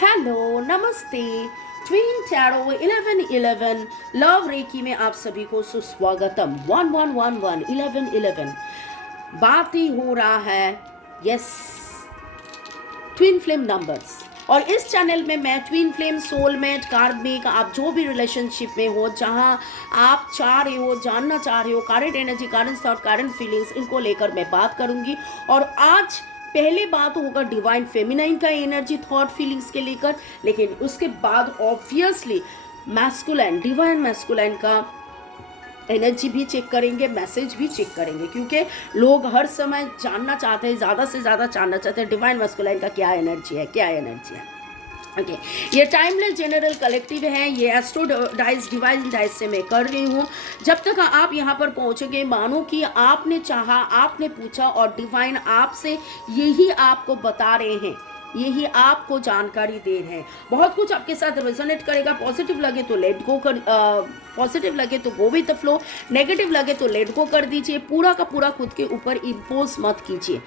Hello, नमस्ते। Twin tarot 1111 love recce में आप सभी को सुस्वागतम। 1111 1111 बात ही हो रहा है, यस, ट्विन फ्लेम नंबर्स। और इस चैनल में मैं ट्विन फ्लेम, सोलमेट, कार्मिक, आप जो भी रिलेशनशिप में हो, जहां आप चाह रहे हो, जानना चाह रहे हो, current energy, current through, current feelings, इनको लेकर मैं बात करूंगी। और आज पहले बात होगा डिवाइन फेमिनाइन का एनर्जी, थॉट, फीलिंग्स के लेकर, लेकिन उसके बाद ऑब्वियसली मैस्कुलाइन, डिवाइन मैस्कुलाइन का एनर्जी भी चेक करेंगे, मैसेज भी चेक करेंगे, क्योंकि लोग हर समय जानना चाहते हैं, ज़्यादा से ज़्यादा जानना चाहते हैं डिवाइन मैस्कुलाइन का क्या एनर्जी है, क्या एनर्जी है। ओके, ये टाइमलेस जनरल कलेक्टिव है, ये एस्ट्रो डाइस डिवाइन डाइस से मैं कर रही हूँ। जब तक आप यहाँ पर पहुँचोगे, मानो कि आपने चाहा, आपने पूछा और डिवाइन आपसे यही आपको बता रहे हैं, यही आपको जानकारी दे रहे हैं। बहुत कुछ आपके साथ रेजोनेट करेगा। पॉजिटिव लगे तो लेट गो कर, पॉजिटिव लगे तो go with the flow, negative लगे तो लेट गो कर दीजिए। पूरा का पूरा खुद के ऊपर इम्पोज मत कीजिए।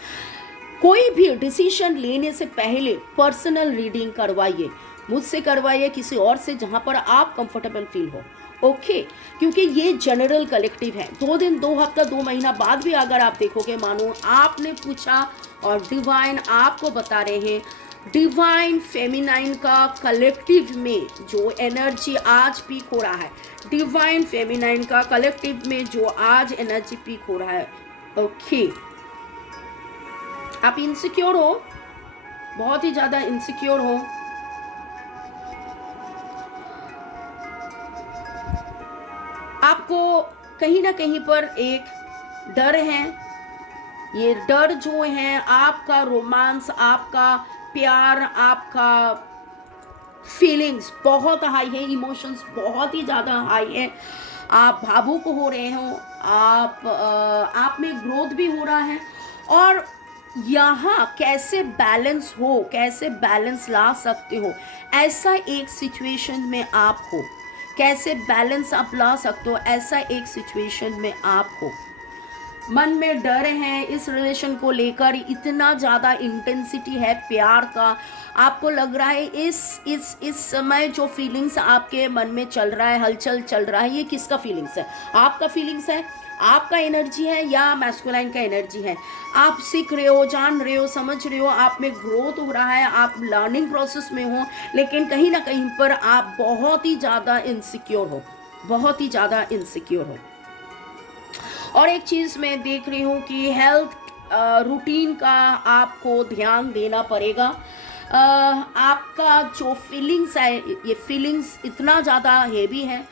कोई भी डिसीजन लेने से पहले पर्सनल रीडिंग करवाइए, मुझसे करवाइए, किसी और से, जहां पर आप कंफर्टेबल फील हो। ओके, क्योंकि ये जनरल कलेक्टिव है। 2 दिन, 2 हफ्ता, 2 महीना बाद भी अगर आप देखोगे, मानो आपने पूछा और डिवाइन आपको बता रहे हैं, डिवाइन फेमिनाइन का कलेक्टिव में जो एनर्जी आज पीक हो रहा है, डिवाइन फेमिनाइन का कलेक्टिव में जो आज एनर्जी पीक हो रहा है। ओके, आप इनसिक्योर हो, बहुत ही ज्यादा इनसिक्योर हो, आपको कहीं ना कहीं पर एक डर है। ये डर जो है, आपका रोमांस, आपका प्यार, आपका फीलिंग्स बहुत हाई है, इमोशंस बहुत ही ज़्यादा हाई है। आप भावुक हो रहे हो, आप में ग्रोथ भी हो रहा है। और यहाँ कैसे बैलेंस हो, कैसे बैलेंस ला सकते हो, ऐसा एक सिचुएशन में आप हो, कैसे बैलेंस आप ला सकते हो, ऐसा एक सिचुएशन में आप हो। मन में डर है इस रिलेशन को लेकर, इतना ज़्यादा इंटेंसिटी है प्यार का। आपको लग रहा है इस समय जो फीलिंग्स आपके मन में चल रहा है, हलचल चल रहा है, ये किसका फीलिंग्स है? आपका फीलिंग्स है, आपका एनर्जी है, या मैस्कुलाइन का एनर्जी है? आप सीख रहे हो, जान रहे हो, समझ रहे हो, आप में ग्रोथ हो रहा है, आप लर्निंग प्रोसेस में हो, लेकिन कहीं ना कहीं पर आप बहुत ही ज़्यादा इनसिक्योर हो, बहुत ही ज़्यादा इनसिक्योर हो। और एक चीज़ मैं देख रही हूँ कि हेल्थ रूटीन का आपको ध्यान देना पड़ेगा। आपका जो फीलिंग्स है, ये फीलिंग्स इतना ज़्यादा हेवी है।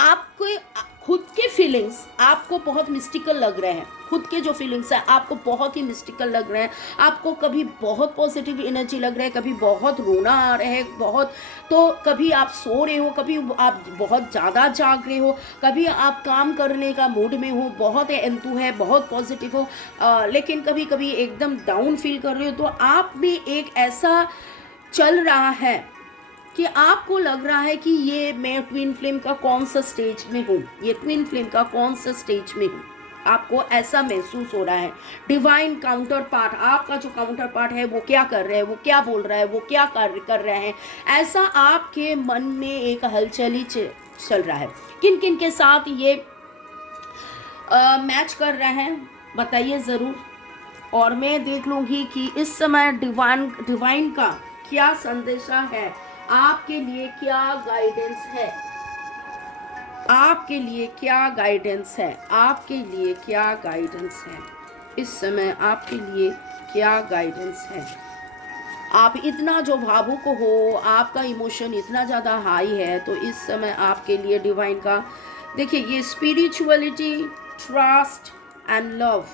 आपको खुद के फीलिंग्स आपको बहुत मिस्टिकल लग रहे हैं, खुद के जो फीलिंग्स है आपको बहुत ही मिस्टिकल लग रहे हैं। आपको कभी बहुत पॉजिटिव एनर्जी लग रहा है, कभी बहुत रोना आ रहा है, बहुत, तो कभी आप सो रहे हो, कभी आप बहुत ज़्यादा जाग रहे हो, कभी आप काम करने का मूड में हो, बहुत एंथु है, बहुत पॉजिटिव हो, लेकिन कभी कभी एकदम डाउन फील कर रहे हो। तो आप में एक ऐसा चल रहा है कि आपको लग रहा है कि ये मैं ट्विन फ्लेम का कौन सा स्टेज में हूँ, ये ट्विन फ्लेम का कौन सा स्टेज में हूँ, आपको ऐसा महसूस हो रहा है। डिवाइन काउंटर पार्ट, आपका जो काउंटर पार्ट है, वो क्या कर रहे हैं, वो क्या बोल रहा है, वो क्या कर रहे हैं, ऐसा आपके मन में एक हलचल चल रहा है। किन किन के साथ ये मैच कर रहे हैं बताइए ज़रूर, और मैं देख लूँगी कि इस समय डिवाइन का क्या संदेशा है, आपके लिए क्या गाइडेंस है, आपके लिए क्या गाइडेंस है, आपके लिए क्या गाइडेंस है, इस समय आपके लिए क्या गाइडेंस है। आप इतना जो भावुक हो, आपका इमोशन इतना ज़्यादा हाई है, तो इस समय आपके लिए डिवाइन का, देखिए, ये स्पिरिचुअलिटी, ट्रस्ट एंड लव,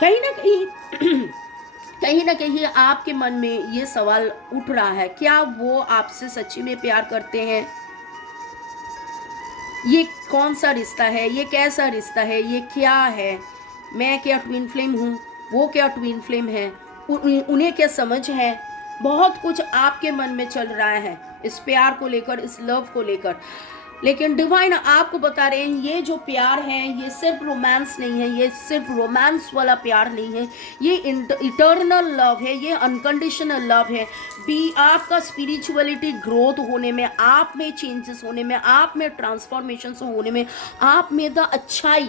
कहीं ना कहीं कहीं ना कहीं आपके मन में ये सवाल उठ रहा है, क्या वो आपसे सच्ची में प्यार करते हैं? ये कौन सा रिश्ता है, ये कैसा रिश्ता है, ये क्या है? मैं क्या ट्विन फ्लेम हूँ, वो क्या ट्विन फ्लेम है, उन्हें क्या समझ है? बहुत कुछ आपके मन में चल रहा है इस प्यार को लेकर, इस लव को लेकर। लेकिन डिवाइन आपको बता रहे हैं ये जो प्यार है ये सिर्फ रोमांस नहीं है, ये सिर्फ रोमांस वाला प्यार नहीं है, ये इटर्नल लव है, ये अनकंडीशनल लव है। भी आपका स्पिरिचुअलिटी ग्रोथ होने में, आप में चेंजेस होने में, आप में ट्रांसफॉर्मेशन होने में, आप में द अच्छाई,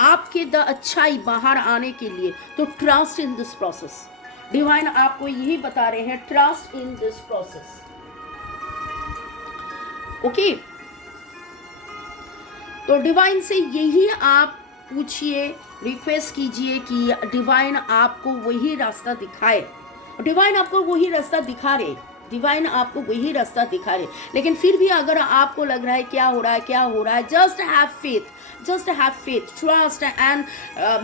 आपके द अच्छाई बाहर आने के लिए, तो trust in this process. Divine आपको यही बता रहे हैं, trust in this process. Okay, तो डिवाइन से यही आप पूछिए, रिक्वेस्ट कीजिए कि डिवाइन आपको वही रास्ता दिखाए। डिवाइन आपको वही रास्ता दिखा रहे, डिवाइन आपको वही रास्ता दिखा रहे। लेकिन फिर भी अगर आपको लग रहा है क्या हो रहा है, क्या हो रहा है, just have faith, just have faith, trust and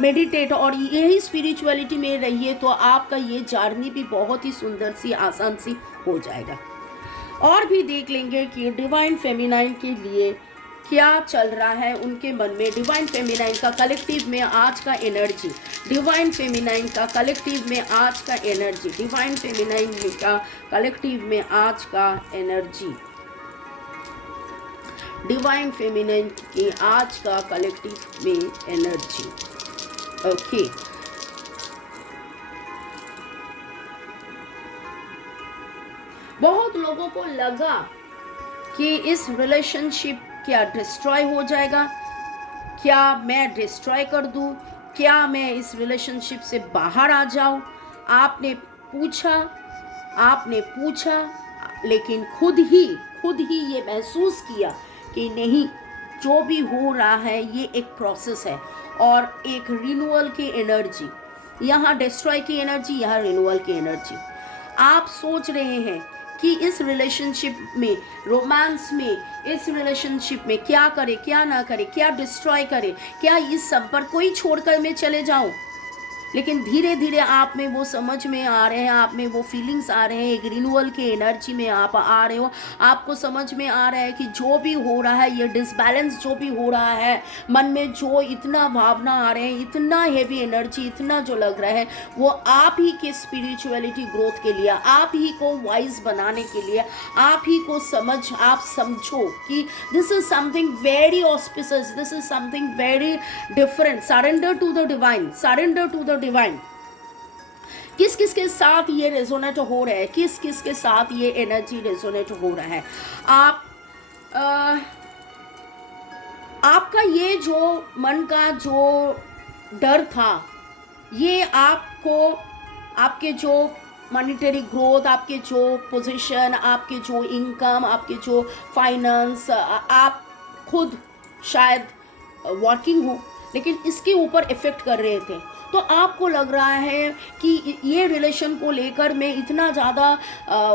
meditate, और यही स्पिरिचुअलिटी में रहिए, तो आपका ये जर्नी भी बहुत ही सुंदर सी, आसान सी हो जाएगा। और भी देख लेंगे कि डिवाइन फेमिनाइन के लिए क्या चल रहा है उनके मन में। डिवाइन फेमिनाइन का कलेक्टिव में आज का एनर्जी, डिवाइन फेमिनाइन का कलेक्टिव में आज का एनर्जी, डिवाइन फेमिनाइन का कलेक्टिव में आज का एनर्जी, डिवाइन फेमिनाइन की आज का कलेक्टिव में एनर्जी। ओके, बहुत लोगों को लगा कि इस रिलेशनशिप क्या डिस्ट्रॉय हो जाएगा, क्या मैं डिस्ट्रॉय कर दूं, क्या मैं इस रिलेशनशिप से बाहर आ जाऊं। आपने पूछा, लेकिन खुद ही ये महसूस किया कि नहीं, जो भी हो रहा है ये एक प्रोसेस है, और एक रिन्यूअल की एनर्जी, यहाँ डिस्ट्रॉय की एनर्जी, यहाँ रिन्यूअल की एनर्जी। आप सोच रहे हैं कि इस रिलेशनशिप में, रोमांस में, इस रिलेशनशिप में क्या करे, क्या ना करे, क्या डिस्ट्रॉय करे, क्या इस सब पर कोई छोड़कर मैं चले जाऊं। लेकिन धीरे धीरे आप में वो समझ में आ रहे हैं, आप में वो फीलिंग्स आ रहे हैं, एक रिन्यूअल के एनर्जी में आप आ रहे हो। आपको समझ में आ रहा है कि जो भी हो रहा है, ये डिसबैलेंस जो भी हो रहा है, मन में जो इतना भावना आ रहे हैं, इतना हेवी एनर्जी, इतना जो लग रहा है, वो आप ही के स्पिरिचुअलिटी ग्रोथ के लिए, आप ही को वाइज बनाने के लिए, आप ही को आप समझो कि this is something very auspicious, this is something very different. Surrender to the divine, surrender to the divine. किस किस के साथ ये रेजोनेट हो रहा है, किस किस के साथ ये एनर्जी रेजोनेट हो रहा है। आपका ये जो मन का जो डर था, ये आपको, आपके जो मॉनिटरी ग्रोथ, आपके जो पोजीशन, आपके जो इनकम, आपके जो फाइनेंस, आप खुद शायद वर्किंग हो, लेकिन इसके ऊपर इफेक्ट कर रहे थे। तो आपको लग रहा है कि ये रिलेशन को लेकर मैं इतना ज़्यादा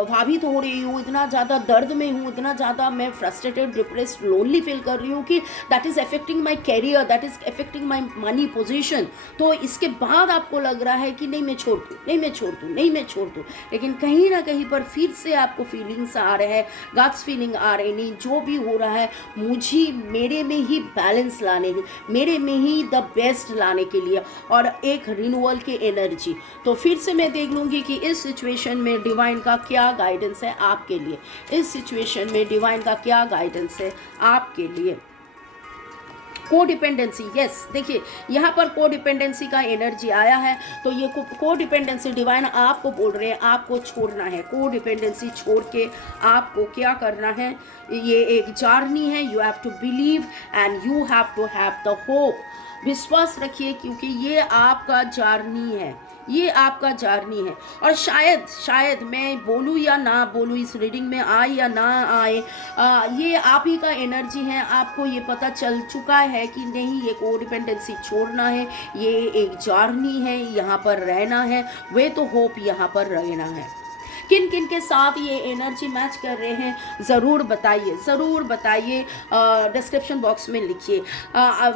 भावित हो रही हूँ, इतना ज़्यादा दर्द में हूँ, इतना ज़्यादा मैं फ्रस्ट्रेटेड, डिप्रेस्ड, लोनली फील कर रही हूँ कि that is affecting my career, that is affecting my money position. तो इसके बाद आपको लग रहा है कि नहीं मैं छोड़ दूँ, नहीं मैं छोड़ दूँ, नहीं मैं छोड़ दूँ। लेकिन कहीं ना कहीं पर फिर से आपको फीलिंग्स आ रहे हैं, गट्स फीलिंग आ रही, नहीं जो भी हो रहा है मुझे मेरे में ही बैलेंस लाने, मेरे में ही द बेस्ट लाने के लिए, और एक रिन्यूअल की एनर्जी। तो फिर से मैं देख लूंगी कि इस सिचुएशन में डिवाइन का क्या गाइडेंस है आपके लिए, इस सिचुएशन में डिवाइन का क्या गाइडेंस है आपके लिए। कोडिपेंडेंसी, यस, देखिए यहाँ पर कोडिपेंडेंसी का एनर्जी आया है। तो ये कोडिपेंडेंसी डिवाइन आपको बोल रहे हैं, आपको छोड़ना है। कोडिपेंडेंसी छोड़ के आपको क्या करना है, ये एक जर्नी है। You have to believe and you have to have the hope. विश्वास रखिए, क्योंकि ये आपका जर्नी है, ये आपका जर्नी है। और शायद मैं बोलूँ या ना बोलूँ, इस रीडिंग में आए या ना आए, ये आप ही का एनर्जी है। आपको ये पता चल चुका है कि नहीं, ये कोडिपेंडेंसी छोड़ना है, ये एक जर्नी है, यहाँ पर रहना है, वे तो होप यहाँ पर रहना है। किन किन के साथ ये एनर्जी मैच कर रहे हैं ज़रूर बताइए, ज़रूर बताइए, डिस्क्रिप्शन बॉक्स में लिखिए।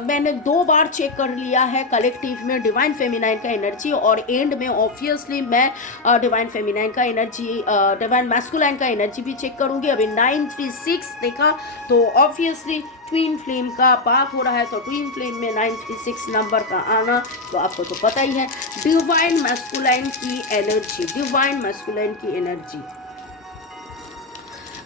मैंने 2 बार चेक कर लिया है कलेक्टिव में डिवाइन फेमिनाइन का एनर्जी, और एंड में ऑब्वियसली मैं डिवाइन फेमिनाइन का एनर्जी, डिवाइन मैस्कुलाइन का एनर्जी भी चेक करूँगी। अभी 936 देखा, तो ऑब्वियसली ट्विन फ्लेम का बात हो रहा है, तो ट्विन फ्लेम में 936 नंबर का आना तो आपको तो पता ही है। डिवाइन मैस्कुलाइन की एनर्जी, डिवाइन मैस्कुलाइन की एनर्जी।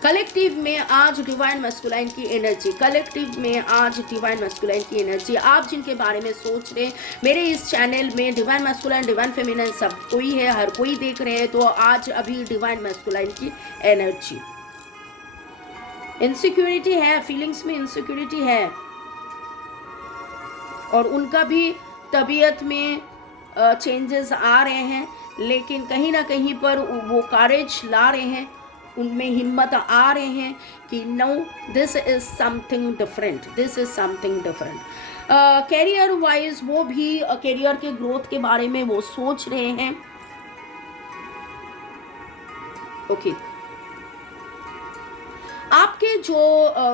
कलेक्टिव में आज डिवाइन मैस्कुलाइन की एनर्जी, कलेक्टिव में आज डिवाइन मैस्कुलाइन की एनर्जी। आप जिनके बारे में सोच रहे हैं, मेरे इस चैनल में डिवाइन मैस्कुलाइन डिवाइन फेमिनिन सब कोई है, हर कोई देख रहे हैं, तो आज अभी डिवाइन मैस्कुलाइन की एनर्जी। इनसिक्योरिटी है, फीलिंग्स में इनसिक्योरिटी है, और उनका भी तबीयत में चेंजेस आ रहे हैं, लेकिन कहीं ना कहीं पर वो करेज ला रहे हैं, उनमें हिम्मत आ रहे हैं कि no, this is something different, this is something different. Career wise वो भी कैरियर के ग्रोथ के बारे में वो सोच रहे हैं। ओके, आपके जो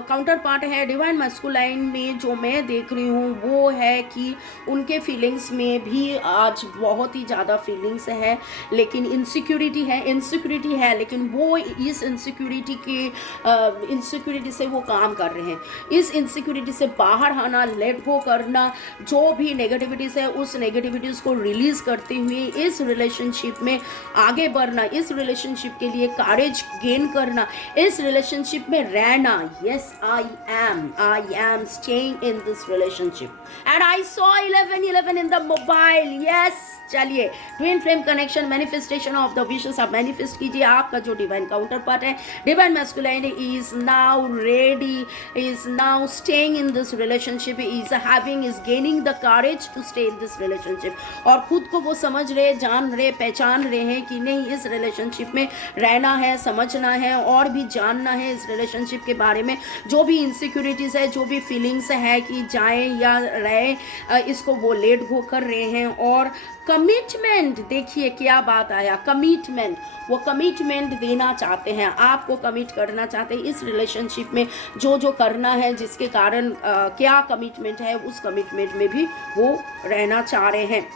काउंटर पार्ट है डिवाइन मैस्कुलाइन में, जो मैं देख रही हूँ वो है कि उनके फीलिंग्स में भी आज बहुत ही ज़्यादा फीलिंग्स है, लेकिन इनसिक्योरिटी है, लेकिन वो इस इनसिक्योरिटी से वो काम कर रहे हैं। इस इनसिक्योरिटी से बाहर आना, लेट गो करना, जो भी नेगेटिविटीज़ है उस नेगेटिविटीज़ को रिलीज़ करते हुए इस रिलेशनशिप में आगे बढ़ना, इस रिलेशनशिप के लिए करेज गेन करना, इस रिलेशनशिप में रहना। Yes, I am staying in this relationship and I saw 11 in the mobile. Yes, चलिए, twin flame connection, manifestation of the wishes आप मैनिफेस्ट कीजिए। आपका जो डिवाइन काउंटर पार्ट है divine masculine is now ready, is now staying in this relationship, is gaining the courage to stay in this relationship, और खुद को वो समझ रहे, जान रहे, पहचान रहे हैं कि नहीं, इस रिलेशनशिप में रहना है, समझना है और भी जानना है इस रिलेशनशिप के बारे में। जो भी इनसिक्योरिटीज़ है, जो भी फीलिंग्स है कि जाएं या रहे, इसको वो लेट गो कर रहे हैं। और कमिटमेंट, देखिए क्या बात आया, कमिटमेंट, वो कमिटमेंट देना चाहते हैं, आपको कमिट करना चाहते हैं इस रिलेशनशिप में। जो करना है, जिसके कारण क्या कमिटमेंट है, उस कमिटमेंट में भी वो रहना चाह रहे हैं।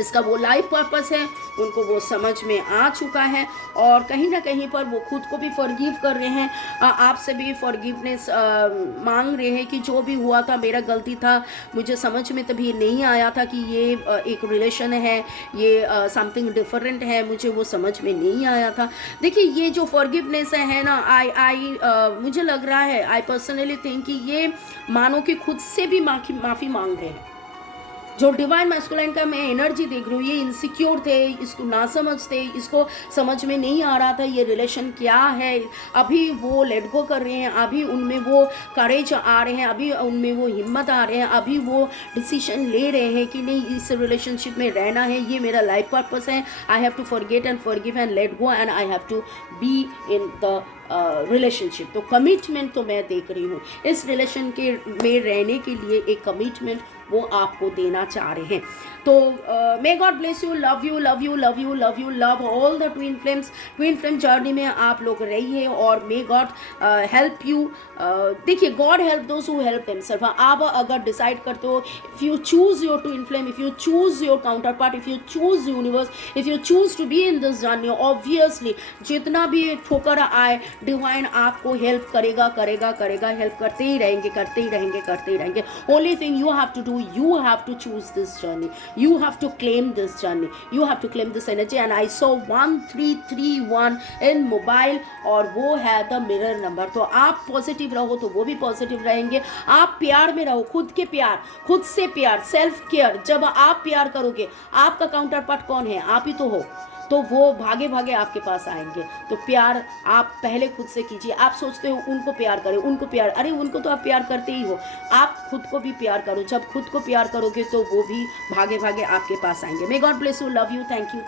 इसका वो लाइफ पर्पस है, उनको वो समझ में आ चुका है, और कहीं ना कहीं पर वो खुद को भी फॉरगिव कर रहे हैं, आपसे भी फॉरगिवनेस मांग रहे हैं कि जो भी हुआ था मेरा गलती था, मुझे समझ में तभी नहीं आया था कि ये एक रिलेशन है, ये समथिंग डिफरेंट है, मुझे वो समझ में नहीं आया था। देखिए, ये जो फॉरगिवनेस है ना, मुझे लग रहा है, आई पर्सनली थिंक कि ये मानो कि खुद से भी माफ़ी मांग रहे हैं। जो डिवाइन मैस्कुलाइन का मैं एनर्जी देख रही हूँ, ये इनसिक्योर थे, इसको ना समझ थे, इसको समझ में नहीं आ रहा था ये रिलेशन क्या है, अभी वो लेट गो कर रहे हैं, अभी उनमें वो करेज आ रहे हैं, अभी उनमें वो हिम्मत आ रहे हैं, अभी वो डिसीजन ले रहे हैं कि नहीं, इस रिलेशनशिप में रहना है, ये मेरा लाइफ पर्पस है, I have to forget and forgive and let go and I have to be in the relationship. तो कमिटमेंट तो मैं देख रही हूँ, इस रिलेशन के में रहने के लिए एक कमिटमेंट वो आपको देना चाह रहे हैं। तो may God bless you, love you love you love you love you love all the twin flame journey में आप लोग रहिए, और मे गॉड हेल्प यू। देखिए, God help those who help themselves. आप अगर डिसाइड करते हो, if you choose your twin flame, if you choose your counterpart, if you choose universe, if you choose to be in this journey, obviously जितना भी ठोकर आए, divine आपको help करेगा, हेल्प करते ही रहेंगे। Only thing you have to do, you have to choose this journey, you have to claim this journey, you have to claim this energy। and I saw 1331 in mobile, और वो है the mirror number. तो आप positive रहो तो वो भी positive रहेंगे, आप प्यार में रहो, खुद के प्यार, खुद से प्यार, सेल्फ केयर। जब आप प्यार करोगे, आपका काउंटर पार्ट कौन है, आप ही तो हो, तो वो भागे भागे आपके पास आएंगे। तो प्यार आप पहले खुद से कीजिए। आप सोचते हो उनको प्यार करें, उनको प्यार, अरे उनको तो आप प्यार करते ही हो, आप खुद को भी प्यार करो। जब खुद को प्यार करोगे तो वो भी भागे भागे आपके पास आएंगे। मे God bless you, love you, thank you.